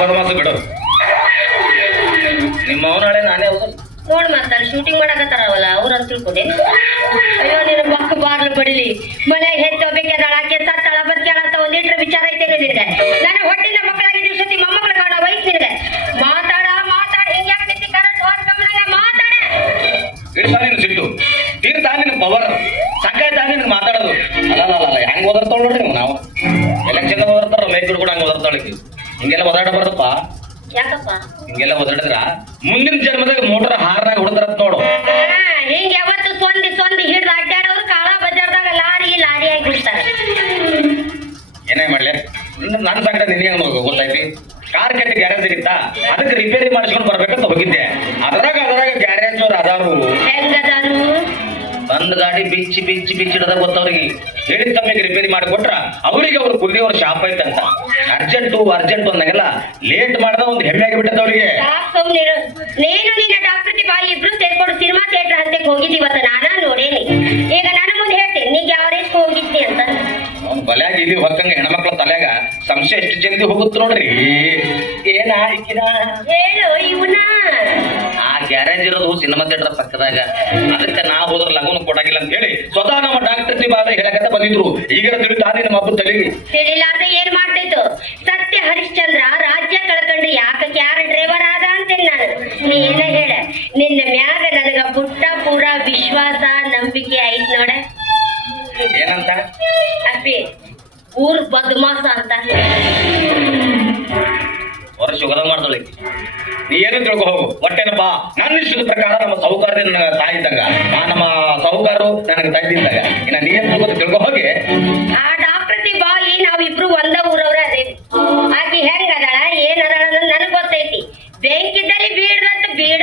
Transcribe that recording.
ಬದಮಾಸು ಬಿಡು ನಿಮ್ಮ ಅವನಾಳೆ ನಾನೇ ಹೋಗಲ್ಲ ನೋಡ್ ಮತ್ತ ಶೂಟಿಂಗ್ ಮಾಡಕತ್ತಾರವಲ್ಲ ಅವ್ರ ಅಂತ ತಿಳ್ಕೊಂಡೇನು ಅಯ್ಯೋ ನಿನ್ನ ಮಕ್ಕ ಬಾರ್ಲು ಬಡಿಲಿ. ಮನೆ ಹೆತ್ತ ಬೇಕದಾಳ ಕೆತ್ತ ತಳ ಅಂತ ಒಂದಿಟ್ರ ವಿಚಾರ ಐತೆ ನಿನಗೆ ನಾನು ಹೊಟ್ಟಿನ ಮಕ್ಕಳಾಗಿ ದಿವಸತಿ ಮೊಮ್ಮಕ್ಕಳ ಕಾಣ ವಯಸ್ಸು ನಿನಗೆ ಮಾತಾಡ ಮಾತಾಡ ಹಿಂಗ್ ಯಾಕೆ ನಿಂತಿ ಕರೆಂಟ್ ಹೋಗ್ಕೊಂಬಂದಾಗ ಮಾತಾಡ. ಇಡ್ತಾ ನಿನ್ ಸಿಟ್ಟು. ತೀರ್ತಾ ನಿನ್ ಪವರ್ ಸಾಕಾಯ್ತಾ ನಿನ್ ಮಾತಾಡೋದು. ಅಲ್ಲ ಅಲ್ಲ ಅಲ್ಲ ಹೆಂಗ್ ಓದರ್ತಾಳ ನೋಡ್ರಿ ನೀವು ಎಲೆಕ್ಷನ್ ಓದರ್ತಾರ ಮೈಕ್ ಕೂಡ ಹಂಗ ಓದರ್ತಾಳ. ಹಿಂಗೆಲ್ಲ ಓದಾಡಬಾರ್ದಪ್ಪ ಯಾಕಪ್ಪ? ಹಿಂಗೆಲ್ಲ ಓದಾಡಿದ್ರ ಮುಂದಿನ ಜನ್ಮದಾಗ ಮೋಟರ್ ಹಾರ್ನಾಗ ಹೊಡ್ತಾರತ್ ನೋಡು. ಹಿಂಗ ಯಾವತ್ತು ಸೊಂದಿ ಸೊಂದಿ ಹಿಡ್ದು ಅಡ್ಡಾಡೋರು ಕಾಳ ಬಜಾರ್ದಾಗ ಲಾರಿ ಲಾರಿ ಆಗಿ ಬಿಡ್ತಾರೆ. ಏನೇ ಮಾಡ್ಲಿ? ನನ್ನ ಸಂಕಟ ನಿನ್ನೆ ಗೊತ್ತಾಯ್ತಿ? ಕಾರ್ ಕೆಟ್ಟ ಗ್ಯಾರೇಜ್ ಇತ್ತ? ಅದಕ್ಕೆ ರಿಪೇರಿ ಮಾಡಿಸ್ಕೊಂಡು ಬರ್ಬೇಕಂತ ಹೋಗಿದ್ದೆ. ಅದ್ರಾಗ ಅದ್ರಾಗ ಗ್ಯಾರೇಜ್ ಅವ್ರ ಅದಾರು. ಒಂದ್ ಗಾಡಿ ಬಿಚ್ಚಿ ಬಿಚ್ಚಿ ಬಿಚ್ಚಿಡದ ಗೊತ್ತವ್ರಿಗೆ. ಹೇಳಿದ ತಮ್ಮಿಗೆ ರಿಪೇರಿ ಮಾಡಿಕೊಟ್ರ ಅವರಿಗೆ ಅವ್ರ ಕುಲ್ಲಿ ಅವ್ರ ಶಾಪ್ ಐತೆ ಅಂತ. ಅರ್ಜೆಂಟು ಅರ್ಜೆಂಟ್ ಅಂದಾಗೆಲ್ಲ ಲೇಟ್ ಮಾಡ್ದ ಒಂದು ಹೆಮ್ಮೆ ಆಗಿಬಿಟ್ಟದ ಅವ್ರಿಗೆ. ನೀನು ನಿನ್ನ ಡಾಕ್ಟರ್ ಬಾ ಇಬ್ರು ಸೇರ್ಕೊಂಡು ಸಿನಿಮಾ ಥಿಯೇಟರ್ ಹಂತಕ್ಕೆ ಹೋಗಿದ್ದೀವತ್ತ ನಾನ ನೋಡೇನಿ. ಈಗ ನಾನು ಮುಂದೆ ಹೇಳ್ತೀನಿ ನೀಗ ಯಾವ ರೇಸ್ ಹೋಗಿದ್ದಿ ಅಂತ. ಬಲ್ಯಾಗ ಇಲ್ಲಿ ಹೊಕ್ಕಂಗ ಹೆಣ್ಮಕ್ಳ ತಲೆಯಾಗ ಸಂಶಯ ಎಷ್ಟು ಜಲ್ದಿ ಹೋಗುತ್ತೆ ನೋಡ್ರಿ. ಏನ ಹೇಳು ಇವನ. ಗ್ಯಾರೇಜ್ ಇರೋದು ಸಿನಿಮಾ ಥಿಯೇಟರ್ ಪಕ್ಕದಾಗ. ಅದಕ್ಕೆ ನಾ ಹೋದ್ರ ಲಗುನ ಕೊಡಾಗಿಲ್ಲ ಅಂತ ಹೇಳಿ ಸ್ವತಃ ನಮ್ಮ ಡಾಕ್ಟರ್ ನಿಮ್ಮ ಆದ್ರೆ ಹೇಳಕಂತ ಬಂದಿದ್ರು. ಈಗ ತಿಳಿತಾನೆ ನಮ್ಮ ಹಬ್ಬದ ತಲೆಗೆ ತಿಳಿಲಾರ್ದ ಏನ್ ಮಾಡ್ತಿತ್ತು? ಸತ್ಯ ಹರಿಶ್ಚಂದ್ರ ರಾಜ್ಯ ಕಳ್ಕೊಂಡು ಯಾಕ ಯಾರ ಡ್ರೈವರ್ ಆದ ಅಂತ ನಾನು? ನೀ ಏನ ಹೇಳ? ನಿನ್ನ ಮ್ಯಾಗ ನನಗ ಪುಟ್ಟ ಪೂರ ವಿಶ್ವಾಸ ನಂಬಿಕೆ ಐತ್ ನೋಡ. ಏನಂತ? ಅಪ್ಪಿ ಊರ್ ಬದ್ಮಾಸ ಅಂತ. ವರ್ಷ ಒಗದ ಮಾಡ್ದಳಿ ನೀ ಏನು ತಿಳ್ಕೊ ಹೋಗು? ಹೊಟ್ಟೆನಪ್ಪ ನನ್ನ ಇಷ್ಟದ ಪ್ರಕಾರ ನಮ್ಮ ಸಾಹುಕಾರದಿಂದ ನನಗೆ ತಾಯಿ ಇದ್ದಂಗ. ಆ ನಮ್ಮ ಸಾಹುಕಾರರು ನನಗೆ ತಾಯಿ ಇದ್ದಾಗ. ಇನ್ನ ನೀ ಏನ್ ತಿಳ್ಕೊ ತಿಳ್ಕೊ ಹೋಗಿ. ಆ ಡಾಕ್ಟರ್ ಬಾಯಿ ನಾವಿಬ್ರು ಒಂದ ಊರವ್ರ ಅದೇವಿ ಆಕಿ ಹೆಂಗ ಅದಾಳ? ಏನ್ ಅದಾಳ ನನಗ್ ಗೊತ್ತೈತಿ. ಬೆಂಕಿದ್ದಲ್ಲಿ ಬೀಡ್ದಂತ ಬೀಡ